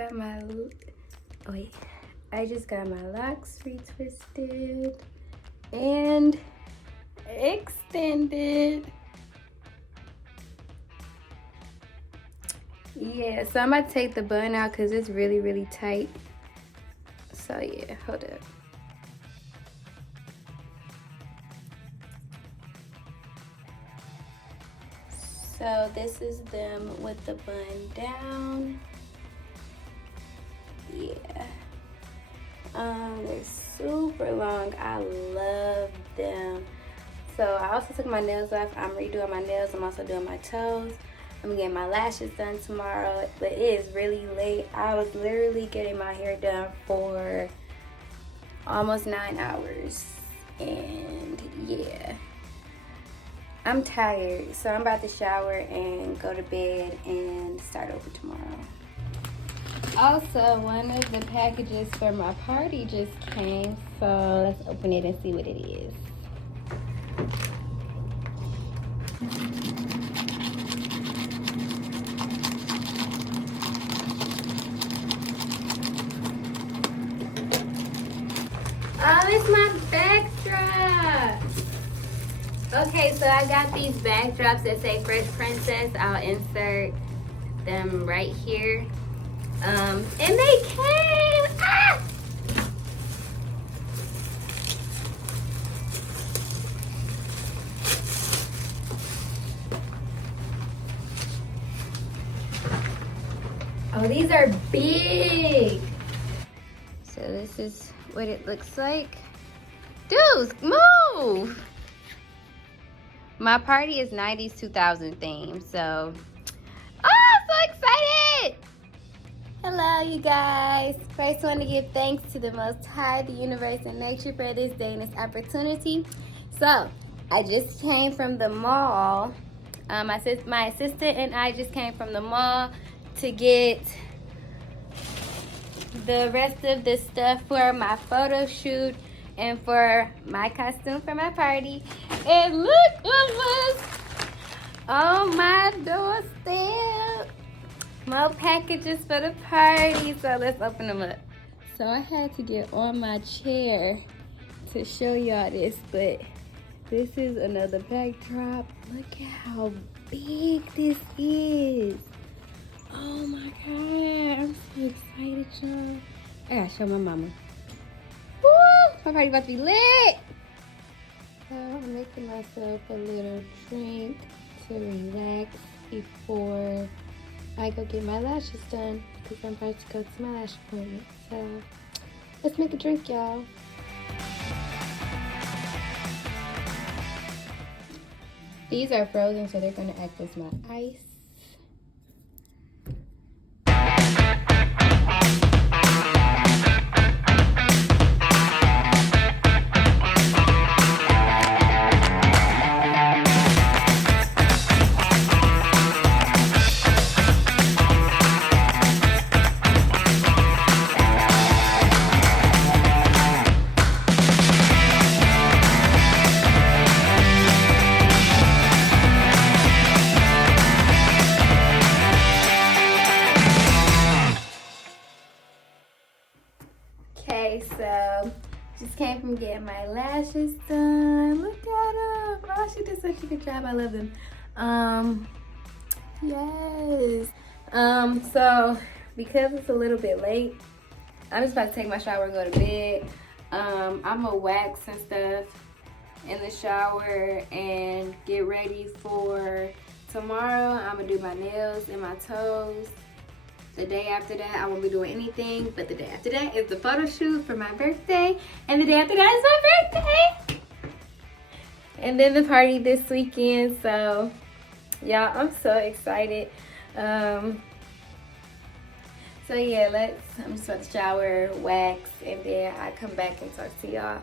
got my, wait, I just got my locks retwisted and extended. Yeah, so I'm about to take the bun out because it's really, really tight. So yeah, hold up. So this is them with the bun down. Yeah. They're super long. I love them. So I also took my nails off. I'm redoing my nails. I'm also doing my toes. I'm getting my lashes done tomorrow, but it is really late. I was literally getting my hair done for almost 9 hours. And yeah, I'm tired. So I'm about to shower and go to bed and start over tomorrow. Also, one of the packages for my party just came, so let's open it and see what it is. Oh, it's my backdrop. Okay, so I got these backdrops that say Fresh Princess. I'll insert them right here. And they came. Ah! Oh, these are big. So this is what it looks like. Dudes, move! My party is 90s 2000 themed, so I'm so excited! Hello, you guys. First, I want to give thanks to the Most High, the universe, and nature for this day and this opportunity. So, I just came from the mall. My assistant and I just came from the mall to get the rest of the stuff for my photo shoot and for my costume for my party. And look what was on my doorstep. More packages for the party, so let's open them up. So I had to get on my chair to show y'all this, but this is another backdrop. Look at how big this is. Oh my God, I'm so excited, y'all. I gotta show my mama. Woo, my party about to be lit. So I'm making myself a little drink to relax before I go get my lashes done because I'm about to go to my lash appointment. So let's make a drink, y'all. These are frozen, so they're gonna act as my ice. Okay, so just came from getting my lashes done. Look at them. Oh, she did such a good job. I love them. Yes. So because it's a little bit late, I'm just about to take my shower and go to bed. I'm gonna wax and stuff in the shower and get ready for tomorrow. I'm gonna do my nails and my toes. The day after that, I won't be doing anything, but the day after that is the photo shoot for my birthday, and the day after that is my birthday. And then the party this weekend, so y'all, I'm so excited. So yeah, I'm just about to shower, wax, and then I come back and talk to y'all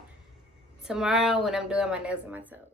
tomorrow when I'm doing my nails and my toes.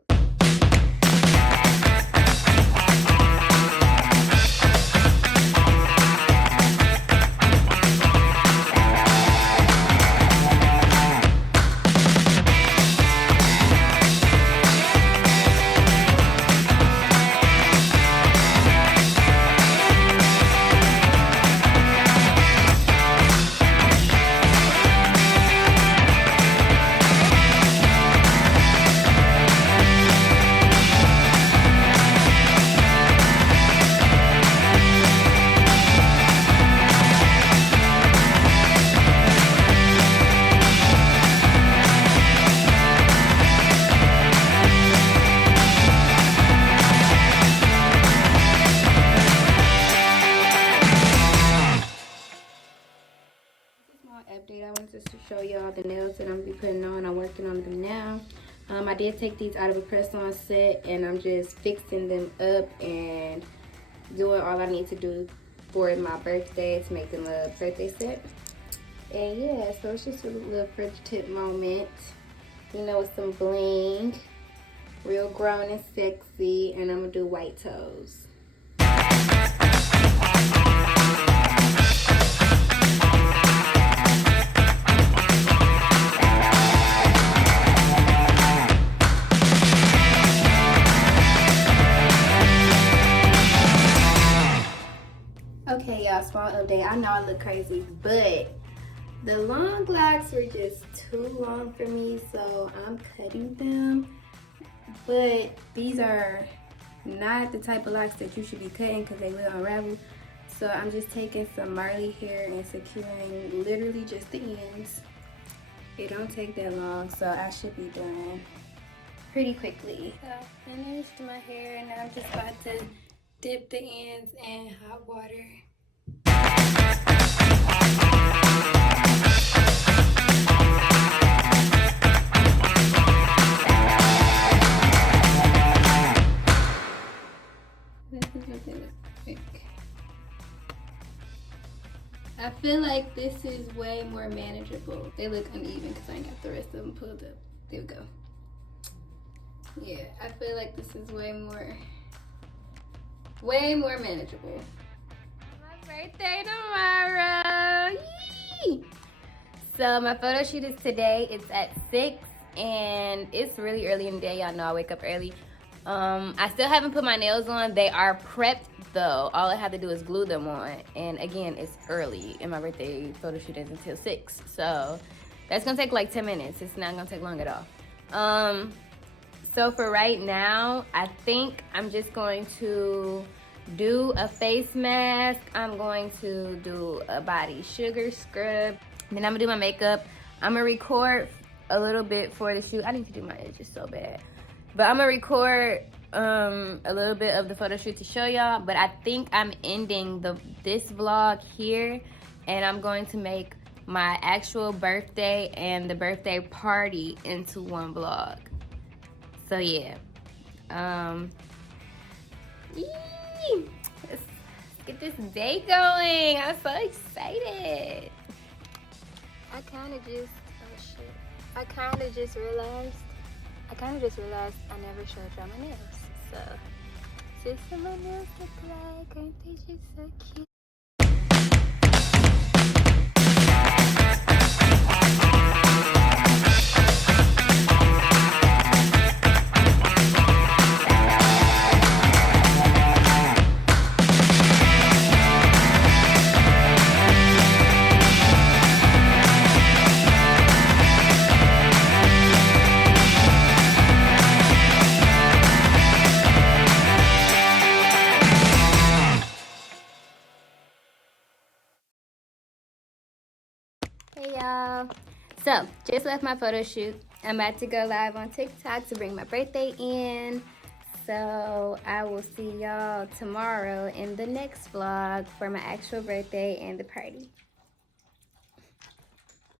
I did take these out of a press-on set, and I'm just fixing them up and doing all I need to do for my birthday to make them a birthday set. And yeah, so it's just a little French tip moment, you know, with some bling, real grown and sexy, and I'm gonna do white toes. Okay, y'all, small update. I know I look crazy, but the long locks were just too long for me, so I'm cutting them. But these are not the type of locks that you should be cutting because they will unravel. So I'm just taking some Marley hair and securing literally just the ends. It don't take that long, so I should be done pretty quickly. So I finished my hair, and I'm just about to dip the ends in hot water. I feel like this is way more manageable. They look uneven because I ain't got the rest of them pulled up. There we go. Yeah, I feel like this is way more manageable. My birthday tomorrow. Yee! So my photo shoot is today. It's at 6 and it's really early in the day. Y'all know I wake up early. I still haven't put my nails on. They are prepped though. All I have to do is glue them on. And again, it's early and my birthday photo shoot is until 6. So that's gonna take like 10 minutes. It's not gonna take long at all. So for right now, I think I'm just going to do a face mask. I'm going to do a body sugar scrub. Then I'm gonna do my makeup. I'm gonna record a little bit for the shoot. I need to do my edges so bad. But I'm gonna record a little bit of the photo shoot to show y'all. But I think I'm ending this vlog here. And I'm going to make my actual birthday and the birthday party into one vlog. So yeah, let's get this day going. I'm so excited. I kind of just realized I never showed y'all my nails. So, just what my nails look like. Aren't they just so cute? Hey y'all, so just left my photo shoot. I'm about to go live on TikTok to bring my birthday in. So I will see y'all tomorrow in the next vlog for my actual birthday and the party.